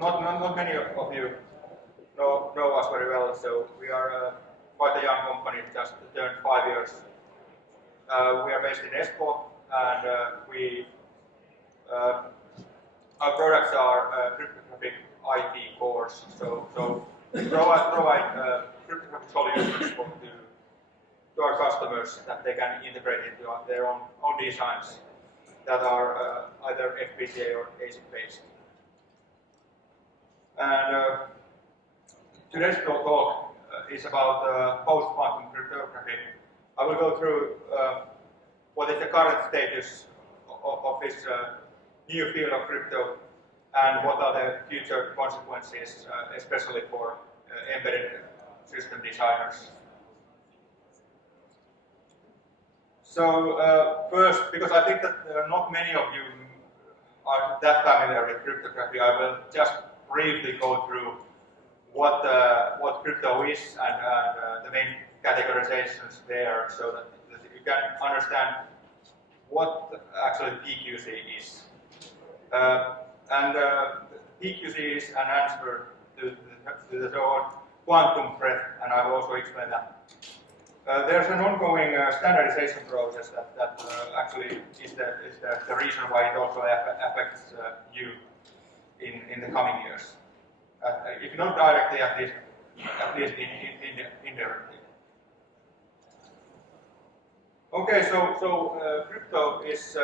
not many of you know us very well. So we are quite a young company, just turned 5 years. We are based in Espoo, and our products are cryptographic IT cores. So we provide cryptographic solutions to our customers that they can integrate into their own designs that are either FPGA or ASIC based. And today's talk is about post-quantum cryptography. I will go through what is the current status of this new field of crypto and what are the future consequences, especially for embedded system designers. So first, because I think that not many of you are that familiar with cryptography, I will just briefly go through what crypto is and the main categorizations there, so that you can understand what actually PQC is. And PQC is an answer to the so-called quantum threat, and I will also explain that. There's an ongoing standardization process that actually is the reason why it also affects you in the coming years. If not directly, at least indirectly. Okay, so crypto is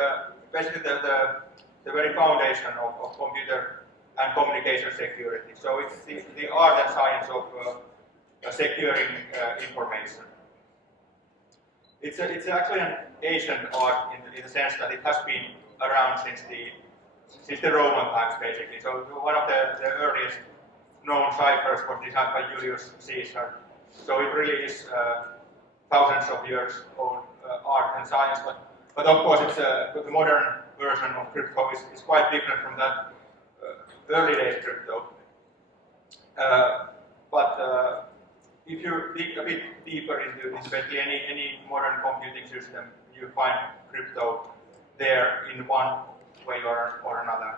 basically the very foundation of computer and communication security. So it's the art and science of securing information. It's actually an ancient art in the sense that it has been around since the Roman times, basically. So one of the earliest known ciphers was designed by Julius Caesar. So it really is thousands of years old art and science. But of course, it's the modern version of crypto is quite different from that early days crypto. But if you dig a bit deeper into basically any modern computing system, you find crypto there in one way or another.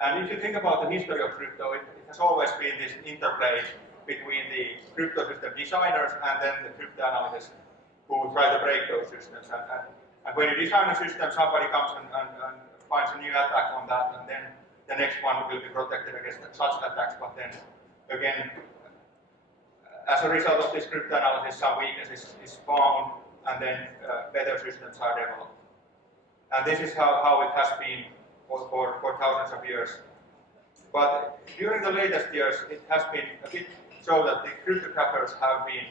And if you think about the history of crypto, it has always been this interplay between the crypto system designers and then the cryptanalysts who try to break those systems. And when you design a system, somebody comes and finds a new attack on that, and then the next one will be protected against such attacks. But then again, as a result of this cryptanalysis, some weakness is found, and then better systems are developed. And this is how it has been for thousands of years. But during the latest years, it has been a bit so that the cryptographers have been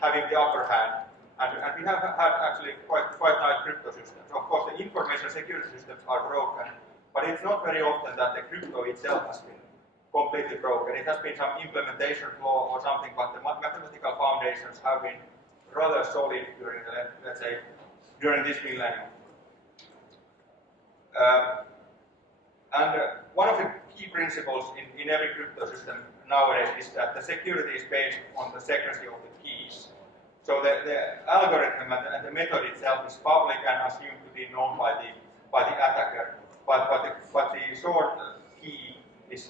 having the upper hand, and we have had actually quite nice crypto systems. Of course, the information security systems are broken, but it's not very often that the crypto itself has been completely broken. It has been some implementation flaw or something, but the mathematical foundations have been rather solid during the, let's say, during this millennium. And one of the key principles in every crypto system nowadays is that the security is based on the secrecy of the keys. So the algorithm and the method itself is public and assumed to be known by the attacker, but the short key is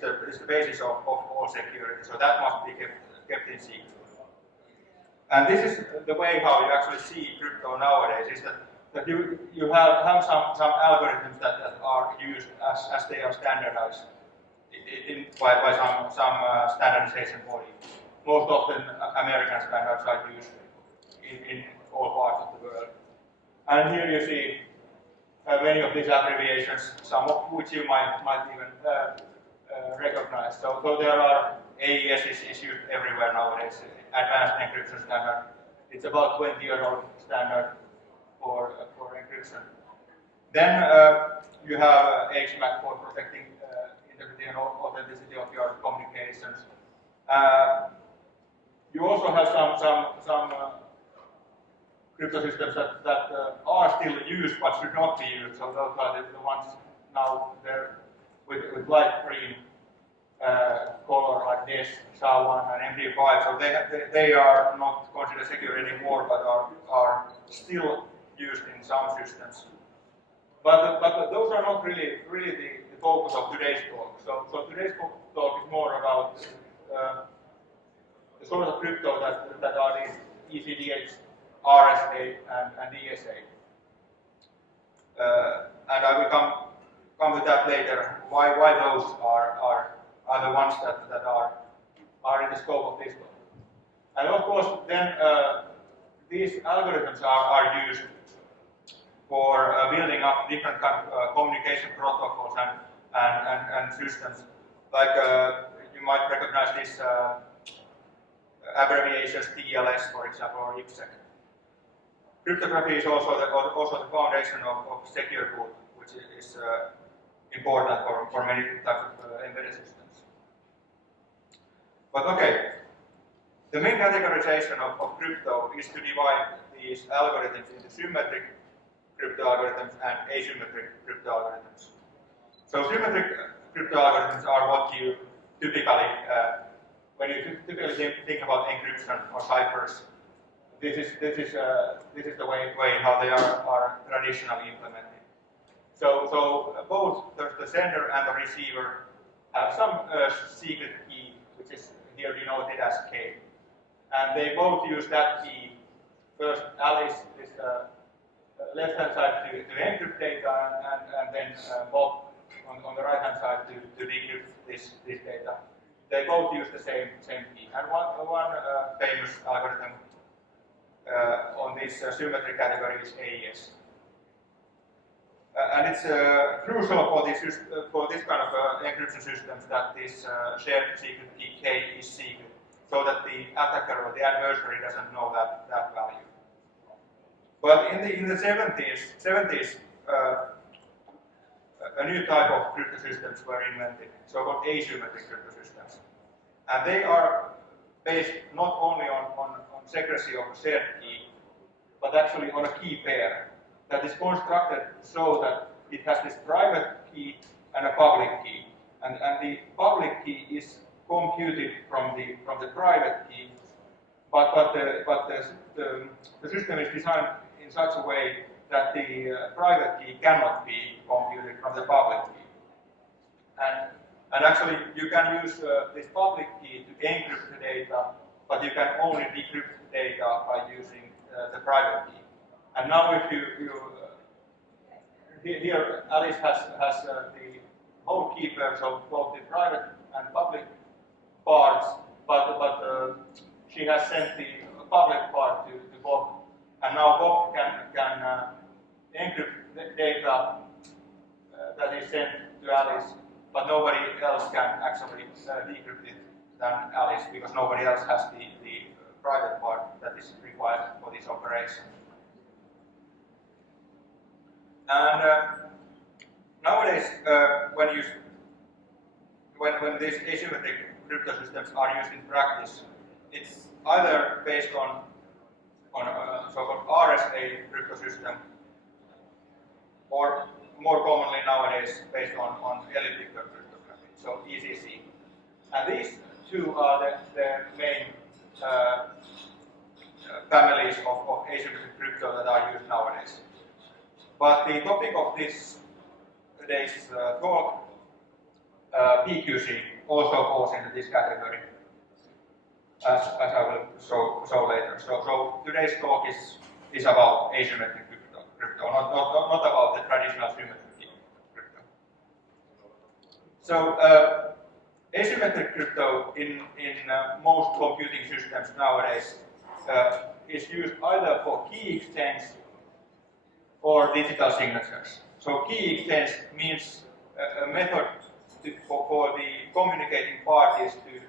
the basis of all security. So that must be kept in secret. And this is the way how you actually see crypto nowadays, is that you have some algorithms that are used as they are standardized by some standardization body. Most often American standards are used in all parts of the world. And here you see many of these abbreviations, some of which you might even recognize. So there are AES is issued everywhere nowadays, Advanced Encryption Standard. It's about 20-year-old standard for encryption. Then you have HMAC for protecting integrity and authenticity of your communications. You also have some crypto systems that are still used but should not be used. So those are the ones now there with light green color like this, SHA-1 and MD5. So they are not considered secure anymore, but are still used in some systems. But those are not really the focus of today's talk. So today's talk is more about the sort of crypto that are these ECDH, RSA, and DSA. And I will come to that later. Why those are the ones that are in the scope of this talk. And of course, then these algorithms are used for building up different kind of communication protocols and systems. Like you might recognize these abbreviations TLS, for example, or IPsec. Cryptography is also the foundation of secure boot, which is important for many types of embedded systems. But okay, the main categorization of crypto is to divide these algorithms into symmetric crypto algorithms and asymmetric crypto algorithms. So symmetric crypto algorithms are what you typically, when you typically think about encryption or ciphers, this is the way how they are traditionally implemented. So both the sender and the receiver have some secret key, which is here denoted as K, and they both use that key. First, Alice is left-hand side to encrypt data, and then Bob on the right-hand side to decrypt this data. They both use the same key. And one famous algorithm on this symmetry category is AES. And it's crucial for this kind of encryption systems that this shared secret key K is secret, so that the attacker or the adversary doesn't know that value. But in the 70s, a new type of crypto systems were invented, so-called asymmetric crypto systems. And they are based not only on secrecy of a shared key, but actually on a key pair that is constructed so that it has this private key and a public key. And the public key is computed from the private key, but the system is designed in such a way that the private key cannot be computed from the public key. And actually, you can use this public key to encrypt the data, but you can only decrypt the data by using the private key. And now, if you here Alice has the whole key pair, so both the private and public parts, but she has sent the public part to Bob, and now Bob can encrypt the data that is sent to Alice, but nobody else can actually decrypt it than Alice, because nobody else has the private part that is required for this operation. And nowadays, when these asymmetric crypto systems are used in practice, it's either based on a so-called RSA crypto system, or more commonly nowadays based on elliptical cryptography, so ECC. And these two are the main families of asymmetric crypto that are used nowadays. But the topic of this today's talk, PQC, also falls into this category, as I will show later. So today's talk is about asymmetric crypto, not about the traditional symmetric crypto. So asymmetric crypto in most computing systems nowadays is used either for key exchange or digital signatures. So key exchange means a method for the communicating parties to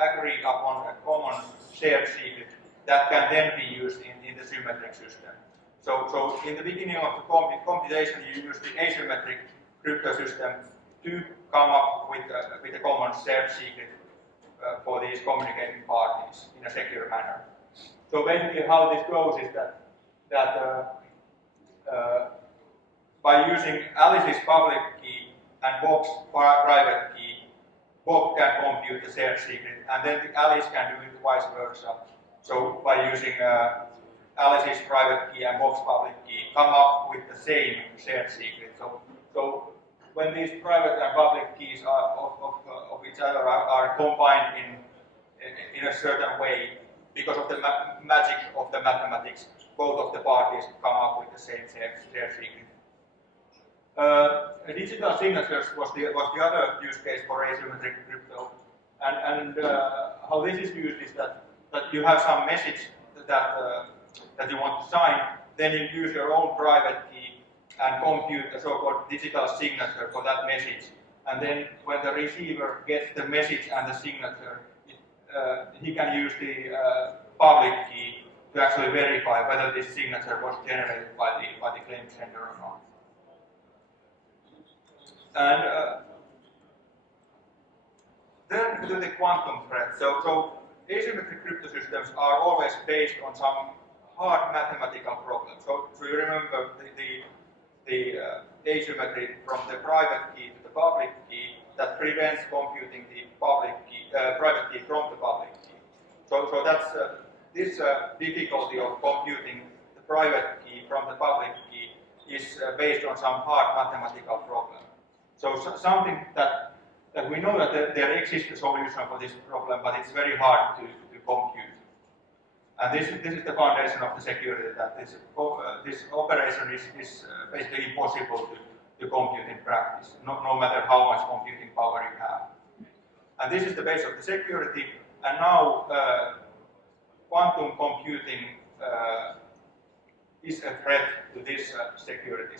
agree upon a common shared secret that can then be used in the symmetric system. So in the beginning of the computation, you use the asymmetric crypto system to come up with a common shared secret for these communicating parties in a secure manner. So basically how this goes is that by using Alice's public key and Bob's private key, Bob can compute the shared secret, and then Alice can do it vice versa. So by using Alice's private key and Bob's public key, come up with the same shared secret. So when these private and public keys of each other are combined in a certain way, because of the magic of the mathematics, both of the parties come up with the same shared secret. Digital signatures was the other use case for asymmetric crypto, and how this is used is that you have some message that you want to sign, then you use your own private key and compute a so-called digital signature for that message, and then when the receiver gets the message and the signature, he can use the public key to actually verify whether this signature was generated by the claim sender or not. And then to the quantum threat. So asymmetric crypto systems are always based on some hard mathematical problem. So you remember the asymmetry from the private key to the public key that prevents computing the private key from the public key. So that's this difficulty of computing the private key from the public key is based on some hard mathematical problem. So something that we know that there exists a solution for this problem, but it's very hard to compute. And this is the foundation of the security, that this operation is basically impossible to compute in practice, no matter how much computing power you have. And this is the base of the security, and now quantum computing is a threat to this security.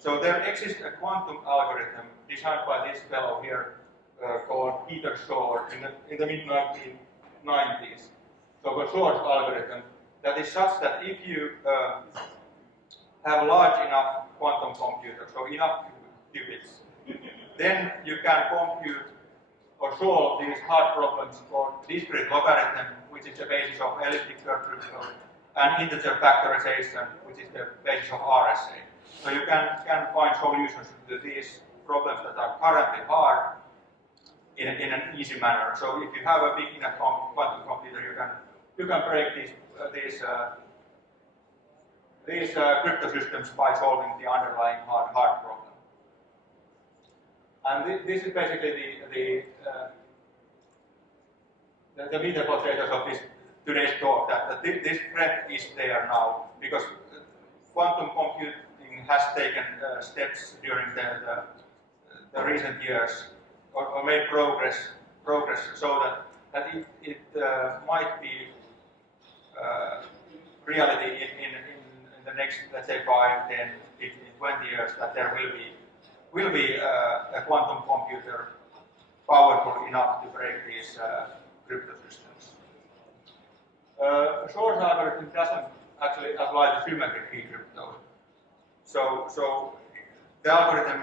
So there exists a quantum algorithm designed by this fellow here called Peter Shor in the mid-1990s. So the Shor's algorithm that is such that if you have a large enough quantum computer, so enough qubits, then you can compute or solve these hard problems called discrete logarithm, which is the basis of elliptic curve crypto, and integer factorization, which is the basis of RSA. So you can find solutions to these problems that are currently hard in an easy manner. So if you have a big enough quantum computer, you can break these crypto systems by solving the underlying hard problem. And this is basically the meat and potatoes of today's talk. That this threat is there now because quantum computing has taken steps during the recent years, or made progress so that it might be reality in the next, let's say, 5, 10, 15, 20 years, that there will be a quantum computer powerful enough to break these crypto systems. Shor's algorithm doesn't actually apply to symmetric key crypto. So the algorithm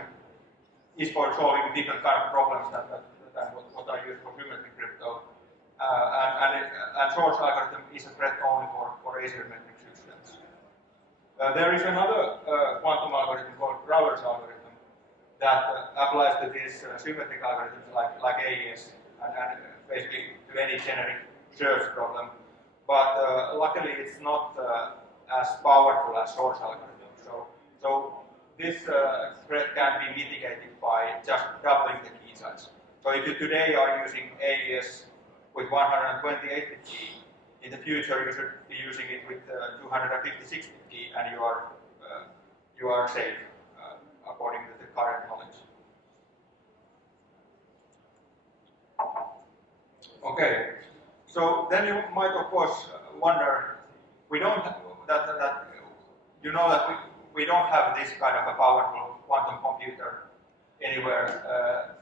is for solving different kind of problems than what are used for symmetric crypto. And Shor's algorithm is a threat only for asymmetric systems. There is another quantum algorithm called Brouwer's algorithm that applies to these symmetric algorithms like AES and basically to any generic search problem. But luckily it's not as powerful as Shor's algorithm. So this threat can be mitigated by just doubling the key size. So if you today are using AES with 128 bit key, in the future you should be using it with 256 bit key, and you are safe according to the current knowledge. Okay, so then you might of course wonder, we don't that you know that we don't have this kind of a powerful quantum computer anywhere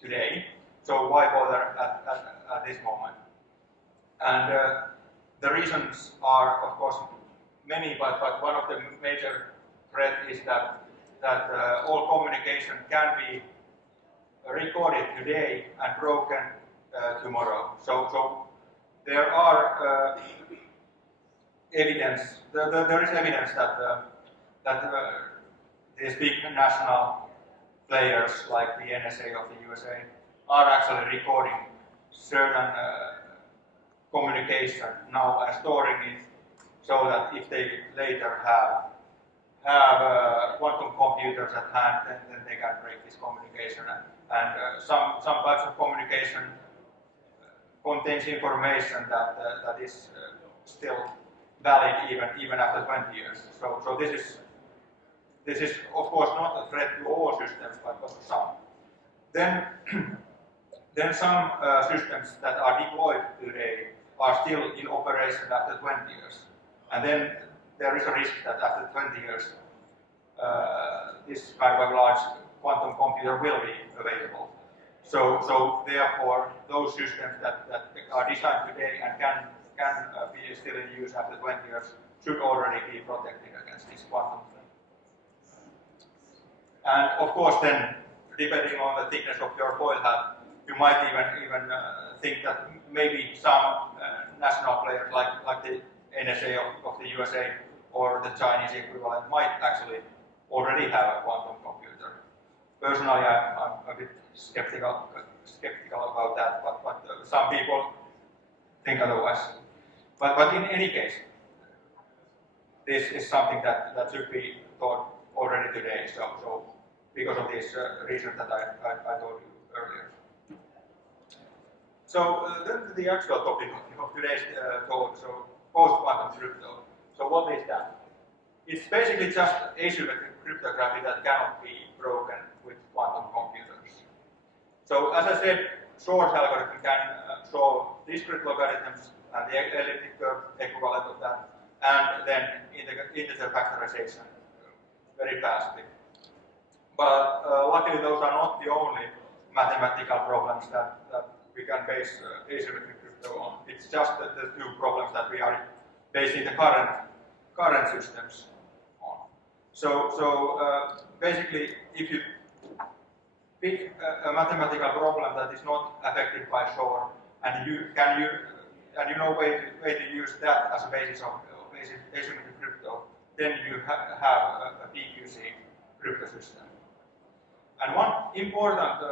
today, so why bother at this moment? And the reasons are, of course, many, but one of the major threats is that all communication can be recorded today and broken tomorrow. So there are evidence. There is evidence that these big national players like the NSA of the USA are actually recording certain communication now and storing it so that if they later have quantum computers at hand, then they can break this communication. And some types of communication contains information that is still valid even after 20 years. So this is of course not a threat to all systems, but to some. Then some systems that are deployed today are still in operation after 20 years. And then there is a risk that after 20 years, this kind of a large quantum computer will be available. So therefore, those systems that are designed today and can be still in use after 20 years should already be protected against this quantum threat. And of course, then, depending on the thickness of your foil hat, you might even think that maybe some national players like the NSA of the USA or the Chinese equivalent might actually already have a quantum computer. Personally, I'm a bit skeptical about that, but some people think otherwise. But in any case, this is something that should be thought already today. So because of this reason that I told you earlier. So then to the actual topic of today's talk. So post-quantum crypto. So what is that? It's basically just asymmetric cryptography that cannot be broken with quantum computers. So as I said, source algorithm can solve discrete logarithms and the elliptic curve equivalent of that, and then integer factorization very fastly. But luckily those are not the only mathematical problems that we can base asymmetric crypto on. It's just the two problems that we are basing the current systems on. So basically, if you pick a mathematical problem that is not affected by SOR, and you know way to use that as a basis of asymmetric crypto, then you have a PQC crypto system. And one important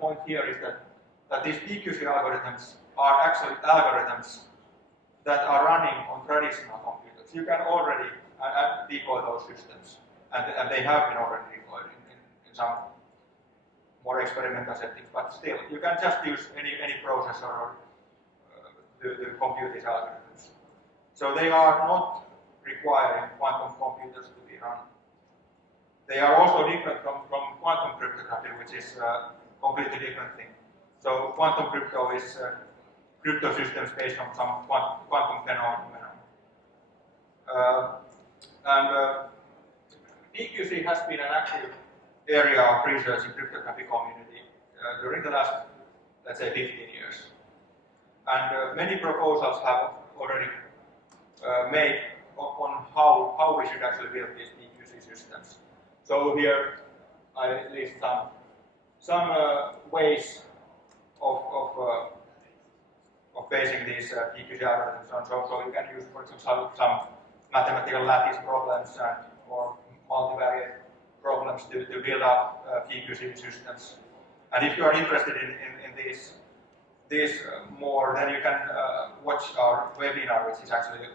point here is that these PQC algorithms are actually algorithms that are running on traditional computers. You can already deploy those systems, and they have been already deployed in some more experimental settings, but still, you can just use any processor to compute these algorithms. So they are not requiring quantum computers to be run. They are also different from quantum cryptography, which is a completely different thing. So quantum crypto is crypto systems based on some quantum phenomenon. PQC has been an active area of research in cryptography community during the last, let's say, 15 years. And many proposals have already made on how we should actually build these PQC systems. So here I list some ways of basing these PQC algorithms on. So you can use, for example, some mathematical lattice problems or multivariate problems to build up PQC systems. And if you are interested in these more, then you can watch our webinar, which is actually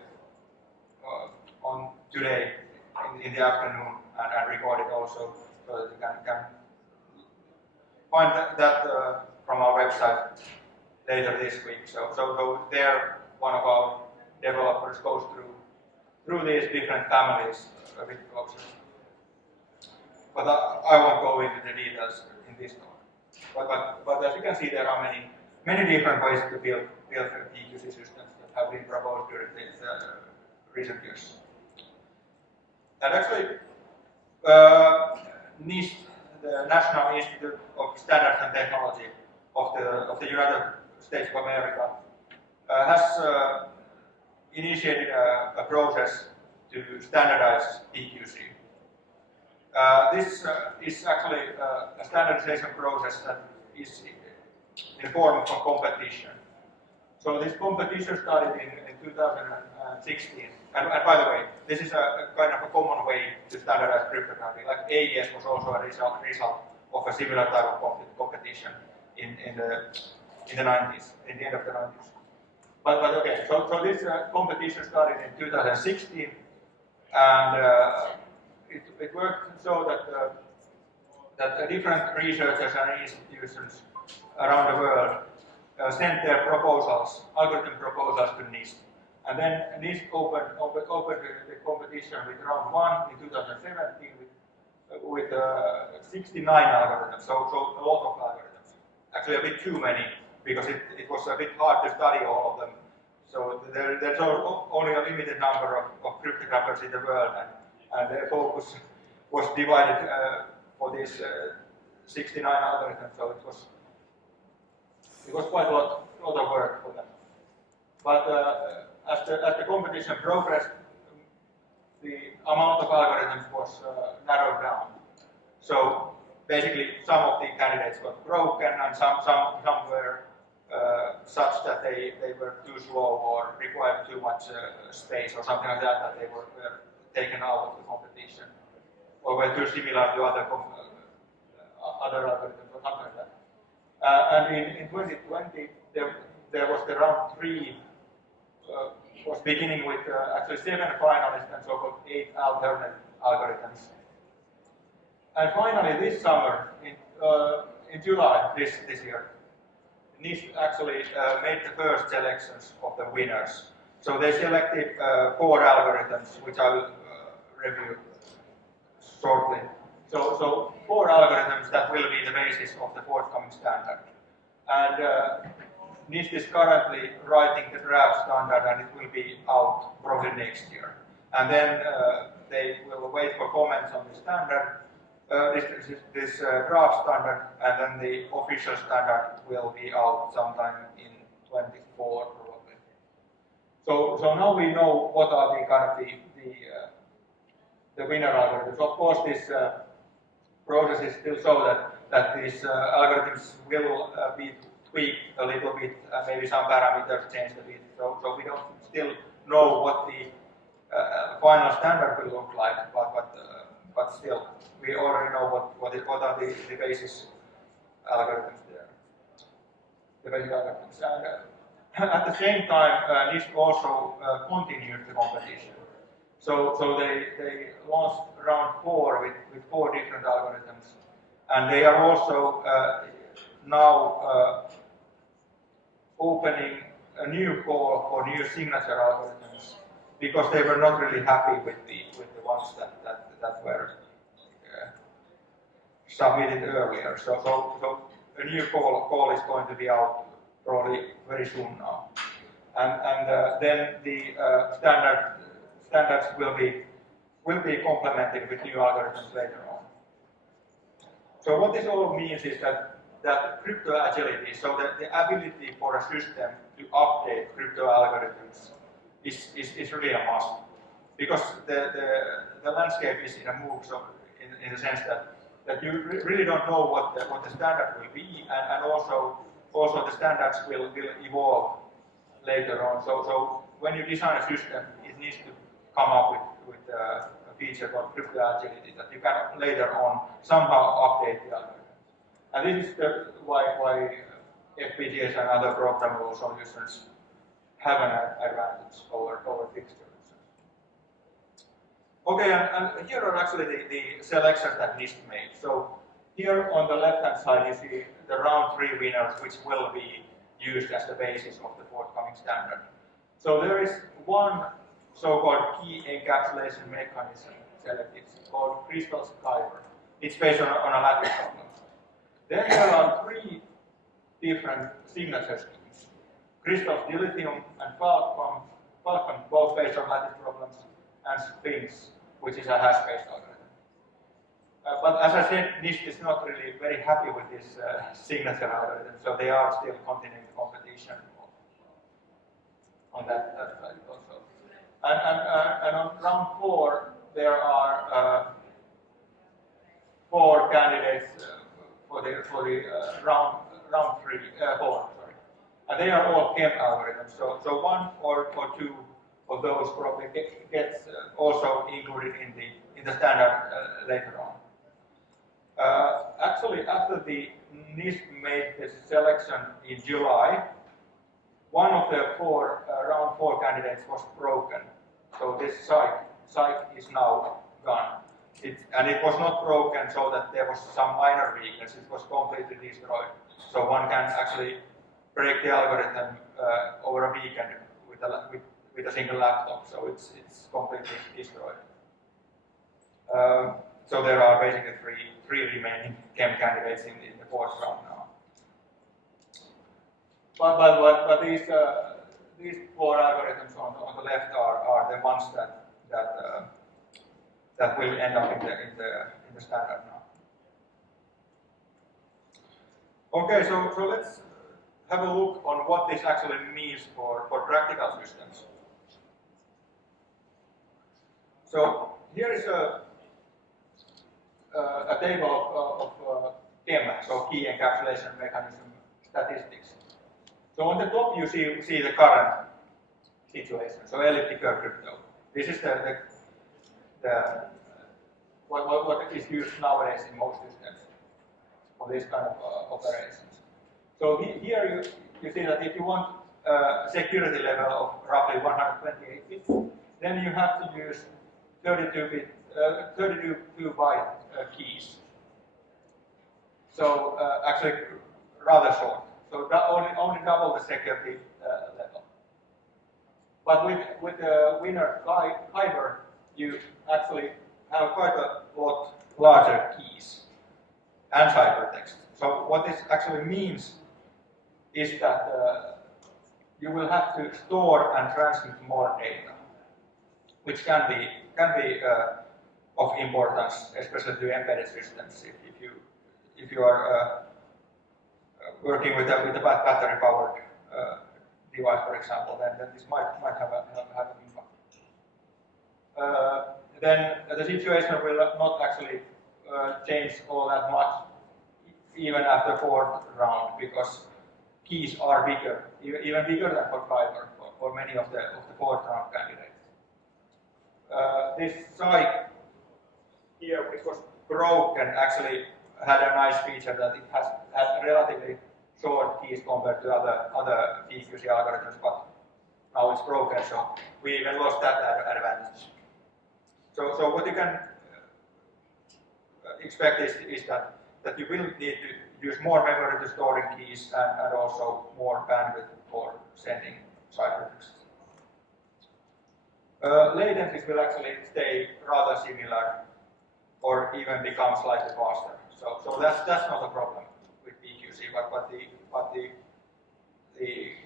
on today in the afternoon, and record it also, so that you can find that from our website later this week. So there, one of our developers goes through these different families a bit closer. But I won't go into the details in this talk. But as you can see, there are many different ways to build PQC systems that have been proposed during these recent years. And actually, NIST, the National Institute of Standards and Technology of the United States of America, has initiated a process to standardize PQC. This is actually a standardization process that is in form of a competition. So this competition started in 2016. And by the way, this is a kind of a common way to standardize cryptography. Like AES was also a result of a similar type of competition in the 90s, in the end of the 90s. But okay, so this competition started in 2016, and it worked so that different researchers and institutions around the world sent their proposals, algorithm proposals to NIST. And then NIST opened the competition with round 1 in 2017 with 69 algorithms, so a lot of algorithms. Actually a bit too many, because it was a bit hard to study all of them. So there's only a limited number of cryptographers in the world, and their focus was divided for these 69 algorithms, so it was quite a lot of work for them. But as the competition progressed, the amount of algorithms was narrowed down. So basically, some of the candidates got broken, and some were such that they were too slow or required too much space or something like that, that they were taken out of the competition, or were too similar to other algorithms or something like that. And in 2020, there was the round 3. Was beginning with actually 7 finalists and so-called 8 alternate algorithms. And finally, this summer, in July this year, NIST actually made the first selections of the winners. So they selected 4 algorithms, which I will review shortly. So 4 algorithms that will be the basis of the forthcoming standard. And NIST is currently writing the draft standard, and it will be out probably next year. And then they will wait for comments on the standard, this draft standard, and then the official standard will be out sometime in 24 probably. So now we know what are the kind of the winner algorithms. Of course, this process is still so that these algorithms will be tweaked a little bit, maybe some parameters changed a bit, so we don't still know what the final standard will look like, but still, we already know what are the basis algorithms there, the basic algorithms. And at the same time, NIST also continued the competition. So they launched round 4 with 4 different algorithms, and they are also now opening a new call for new signature algorithms, because they were not really happy with the ones that were submitted earlier. So a new call is going to be out probably very soon now, and then the standards will be complemented with new algorithms later on. So what this all means is that crypto agility, so that the ability for a system to update crypto algorithms is really a must, because the landscape is in a move, so in the sense that you really don't know what the standard will be, and also the standards will evolve later on. So when you design a system, it needs to come up with a feature called crypto agility that you can later on somehow update the algorithm. And this is why FPGAs and other programmable solutions have an advantage over fixed solutions. Okay, and here are actually the selections that NIST made. So here on the left-hand side you see the round 3 winners, which will be used as the basis of the forthcoming standard. So there is one so-called key encapsulation mechanism selected, called Xiphera. It's based on a lattice problem. Then there are 3 different signature schemes: crystals dilithium and Falcon, both based on lattice problems, and Sphinx, which is a hash-based algorithm. But as I said, NIST is not really very happy with this signature algorithm, so they are still continuing the competition on that side also. And on round 4, there are 4 candidates for the round 4, sorry, and they are all Chem algorithms. So 1 or 2 of those probably gets also included in the standard later on. Actually, after the NIST made this selection in July, one of the 4 round 4 candidates was broken. So this site is now gone. and it was not broken so that there was some minor weakness, it was completely destroyed. So one can actually break the algorithm over a weekend with a single laptop, so it's completely destroyed. So there are basically three remaining chem candidates in the fourth round now. But these four algorithms on the left are the ones that will end up in the standard now. Okay, so let's have a look on what this actually means for practical systems. So here is a table of KEM, so key encapsulation mechanism statistics. So on the top you see the current situation, so elliptical crypto. This is what is used nowadays in most systems for this kind of operations. So here you see that if you want a security level of roughly 128 bits, then you have to use 32 byte keys. So actually rather short. So only double the security level. But with the winner Xiphera, you actually have quite a lot larger keys and ciphertext. So what this actually means is that you will have to store and transmit more data, which can be of importance, especially to embedded systems. If you are working with a battery-powered device, for example, then this might have an impact. Then the situation will not actually change all that much even after fourth round, because keys are bigger, even bigger than for Xiphera, for many of the fourth round candidates. This site here, which was broken, actually had a nice feature that it has relatively short keys compared to other PQC algorithms, but now it's broken, so we even lost that advantage. So what you can expect is that you will need to use more memory to storing keys and also more bandwidth for sending ciphertext. Latencies will actually stay rather similar or even become slightly faster. So that's not a problem with PQC, but the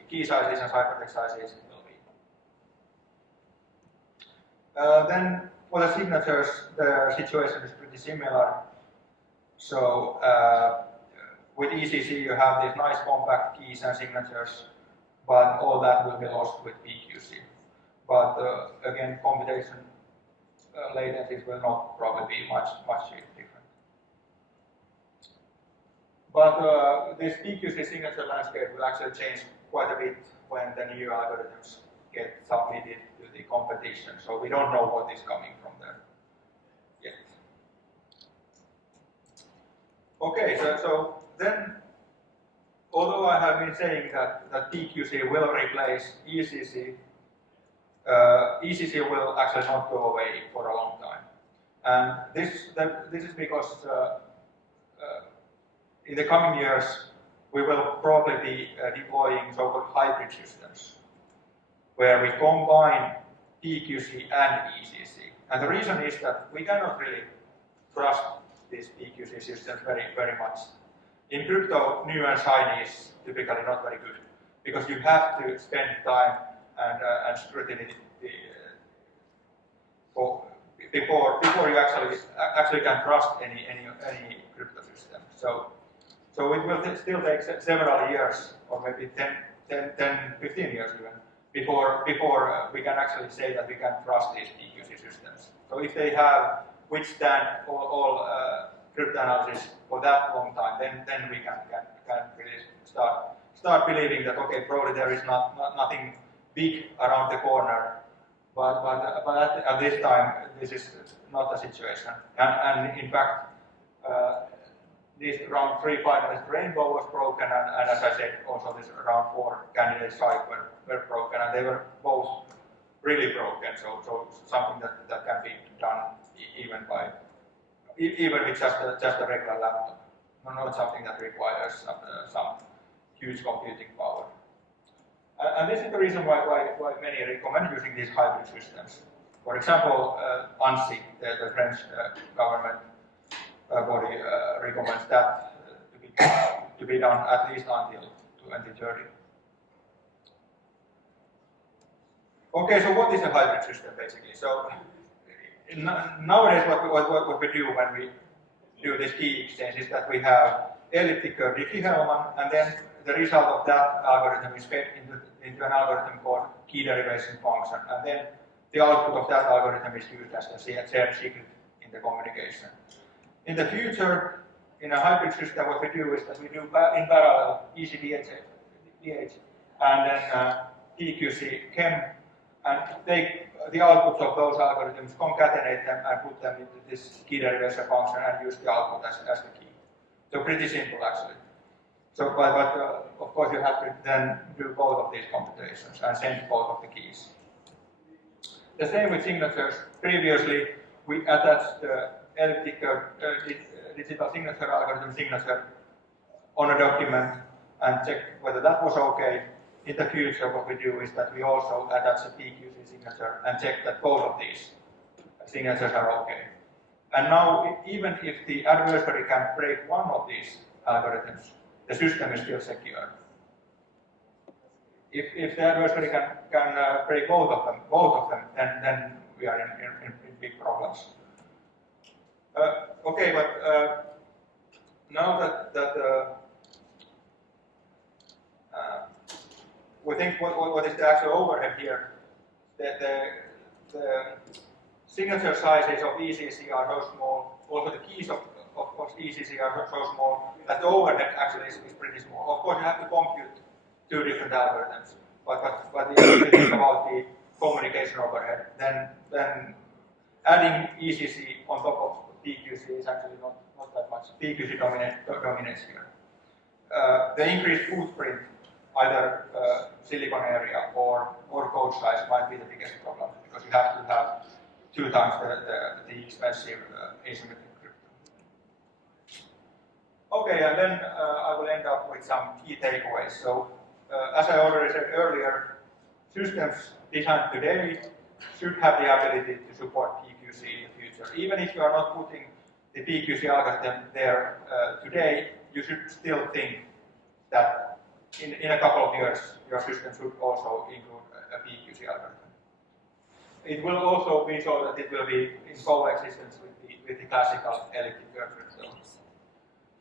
key sizes and ciphertext sizes will be. Then for the signatures, the situation is pretty similar. So with ECC you have these nice compact keys and signatures, but all that will be lost with PQC. But again, computation latencies will not probably be much different. But this PQC signature landscape will actually change quite a bit when the new algorithms get submitted to the competition. So we don't know what is coming from there yet. Okay, so then, although I have been saying that PQC will replace ECC, ECC will actually not go away for a long time. And this is because in the coming years we will probably be deploying so-called hybrid systems, where we combine PQC and ECC. And the reason is that we cannot really trust these PQC systems very much. In crypto, new and shiny is typically not very good, because you have to spend time and scrutiny before you actually can trust any crypto system. So it will still take several years, or maybe 15 years even, before we can actually say that we can trust these PQC systems. So if they have withstand all cryptanalysis for that long time, then we can really start believing that, okay, probably there is nothing big around the corner, but at this time this is not the situation. And in fact, this round 3 finalist Rainbow was broken, and as I said, also this round 4 candidate site were broken, and they were both really broken. So something that can be done even by even with just a regular laptop, not something that requires some huge computing power. And this is the reason why many recommend using these hybrid systems. For example, ANSSI, the French government body, recommends that to be done at least until 2030. Okay, so what is a hybrid system basically? So nowadays what we do when we do this key exchange is that we have elliptic curve Diffie-Hellman, and then the result of that algorithm is fed into an algorithm called key derivation function, and then the output of that algorithm is used as a shared secret in the communication. In the future, in a hybrid system, what we do is that we do in parallel ECDH and then PQC chem, and take the outputs of those algorithms, concatenate them, and put them into this key derivation function and use the output as the key. So pretty simple actually. So, but of course you have to then do both of these computations and send both of the keys. The same with signatures. Previously, we attached the elliptic digital signature algorithm signature on a document and check whether that was okay. In the future, what we do is that we also attach a PQC signature and check that both of these signatures are okay. And now, even if the adversary can break one of these algorithms, the system is still secure. If the adversary can break both of them, then we are in big problems. Okay, but now that we think what is the actual overhead here, the signature sizes of ECC are so small, also the keys of ECC are so small, that the overhead actually is pretty small. Of course, you have to compute two different algorithms, but if you think about the communication overhead, then adding ECC on top of PQC is actually not that much. PQC dominates here. The increased footprint, either silicon area or code size, might be the biggest problem, because you have to have 2 times the expensive asymmetric crypto. Okay, and then I will end up with some key takeaways. So, as I already said earlier, systems designed today should have the ability to support PQC in the future. Even if you are not putting the PQC algorithm there today, you should still think that in a couple of years, your system should also include a PQC algorithm. It will also be so that it will be in coexistence with the classical elliptic curve crypto.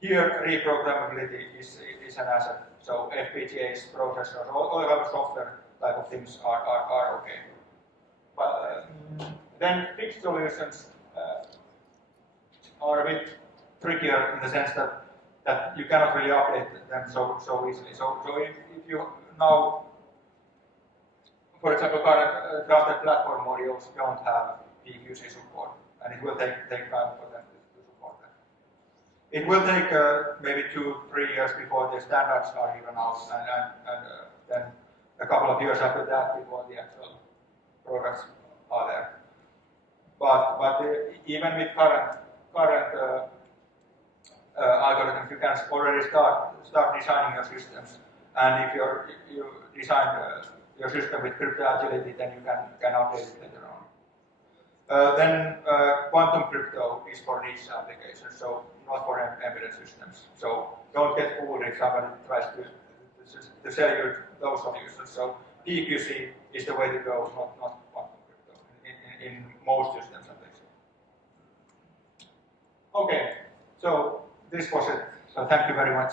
Here, reprogrammability is an asset. So FPGAs, processors, all kind of software type of things are okay. But then fixed solutions are a bit trickier in the sense that you cannot really update them so easily. So if you now, for example, current drafted platform modules don't have PQC support, and it will take time for them to support that. It will take maybe 2-3 years before the standards are even out, and then a couple of years after that before the actual products are there. But even with current algorithms, you can already start designing your systems. And if you design your system with crypto agility, then you can update it later on. Then quantum crypto is for niche applications, so not for embedded systems. So don't get fooled if somebody tries to sell you those solutions. So PQC is the way to go, not quantum crypto in most systems at least. Okay, so this was it. So thank you very much.